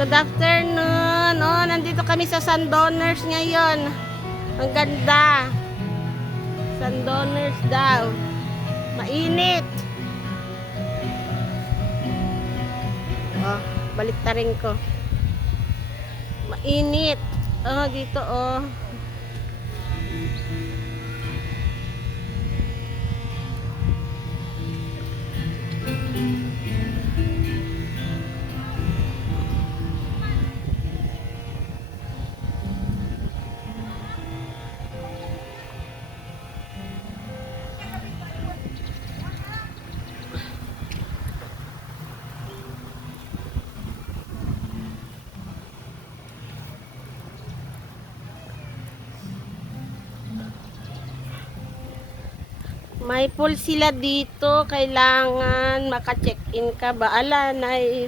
Good afternoon. Oh, nandito kami sa Sandoners ngayon. Ang ganda. Sandoners daw. Mainit. Oh, baliktarin ko. Mainit. Oh, dito oh. May pool sila dito. Kailangan maka-check-in ka. Baalan ay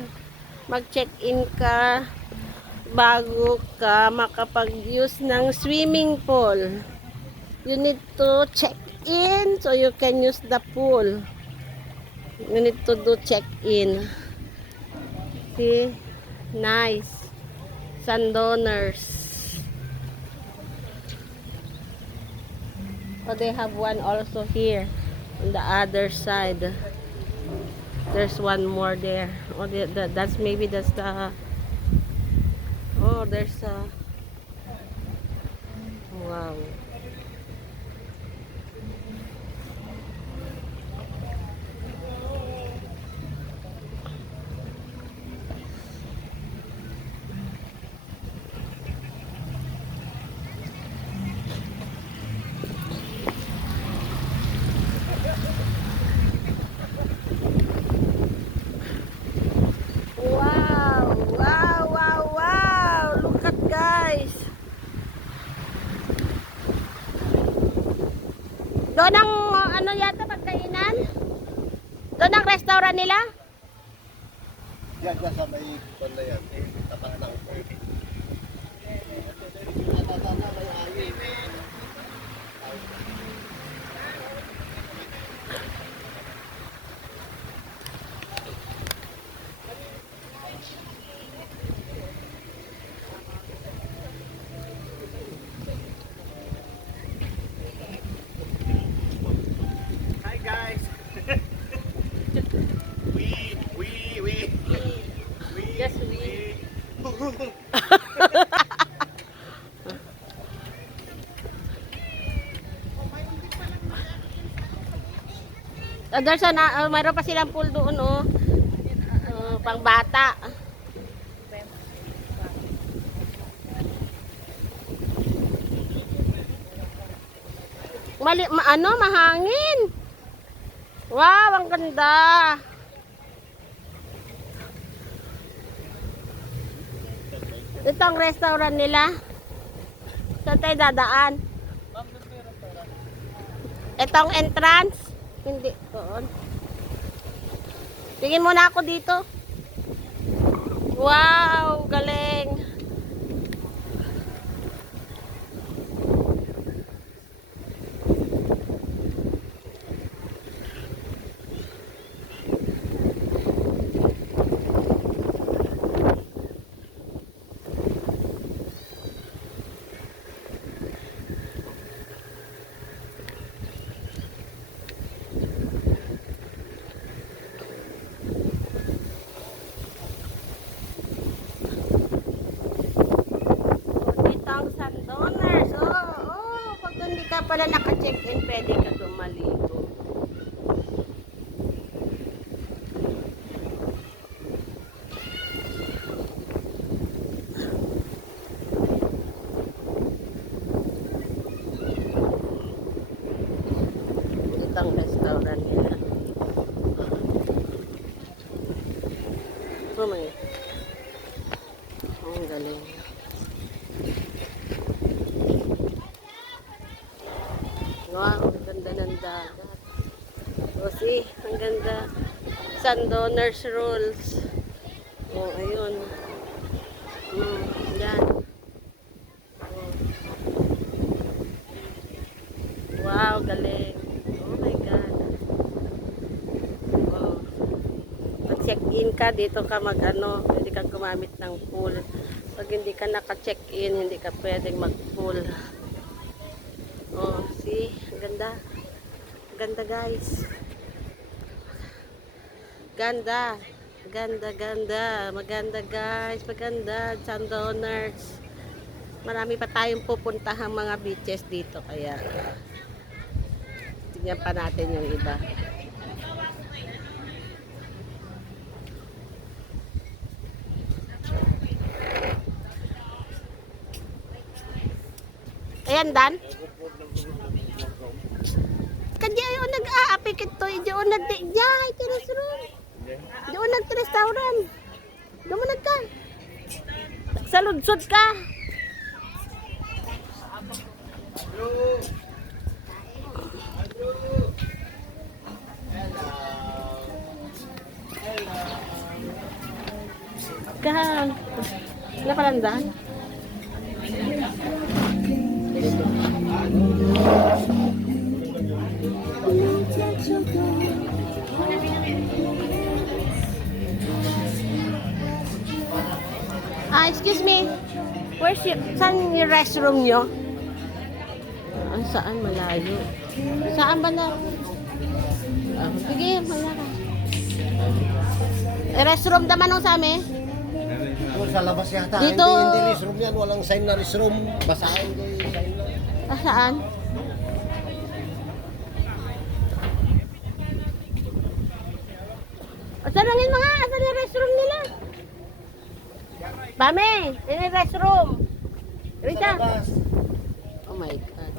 mag-check-in ka bago ka makapag-use ng swimming pool. You need to check-in so you can use the pool. You need to do check-in. See? Nice. Sandoners. Oh, they have one also here on the other side. There's one more there. Oh, that's maybe that's the. Oh, there's a. Wow. Wow, wow, wow, wow. Look at guys. Doon ang ano yata pagkainan? Doon ang restaurant nila? Yan, yan sa may banda yan. Tapat ng Hi guys. We. Yes, we. There's a, mayroon pa silang pool doon oh. Pang bata. Ano, mahangin. Wow, ang ganda. Ito ang restaurant nila. Saan tayo dadaan? Ito ang entrance. Hindi. Doon. Tingin muna ako dito. Wow, galing. Sandoners. Oh, pag hindi ka pala naka-check-in, pwede ka dumaligo. Ito ang restaurant nila. Oh my. Ang galing. Wow, ang ganda ng dagat. O, see, ang ganda. Sandoners rolls. O, ayun. Yan. O. Wow, galing. Oh my God. O. Pag check-in ka, dito ka mag-ano. Pwede pwede kang gumamit ng pool. Pag hindi ka naka-check-in, hindi ka pwedeng mag-pool. Oh, see? Ang ganda. Ang ganda, guys. Ganda. Ganda, ganda. Maganda, guys. Maganda. Sandoners. Marami pa tayong pupuntahang mga beaches dito. Kaya, tingnan pa natin yung iba. Ayan, Dan. Kanya yung nag-aapik ito. Diyon nag-dijay. Tirisroom. Diyon nag-restaurant. Dumunag ka. Sa ludsod ka. Ka. Wala ka lang, Dan. Excuse me. Saan yung restroom nyo? Saan? Malayo. Saan ba na? Sige, malayo. Restroom naman nung sa amin? Doon sa labas yata. Dito. Hindi restroom yan. Walang sign na restroom. Basahin ko yung sign na. Saan? Tanungin mo nga, saan yung restroom nila? Mami, saan yung restroom? Sa Rita. labas. Oh my God.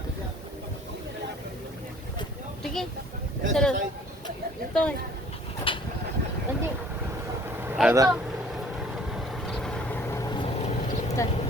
Sige. Yes, Ito. side. Ito. Ito. Ada. Ito.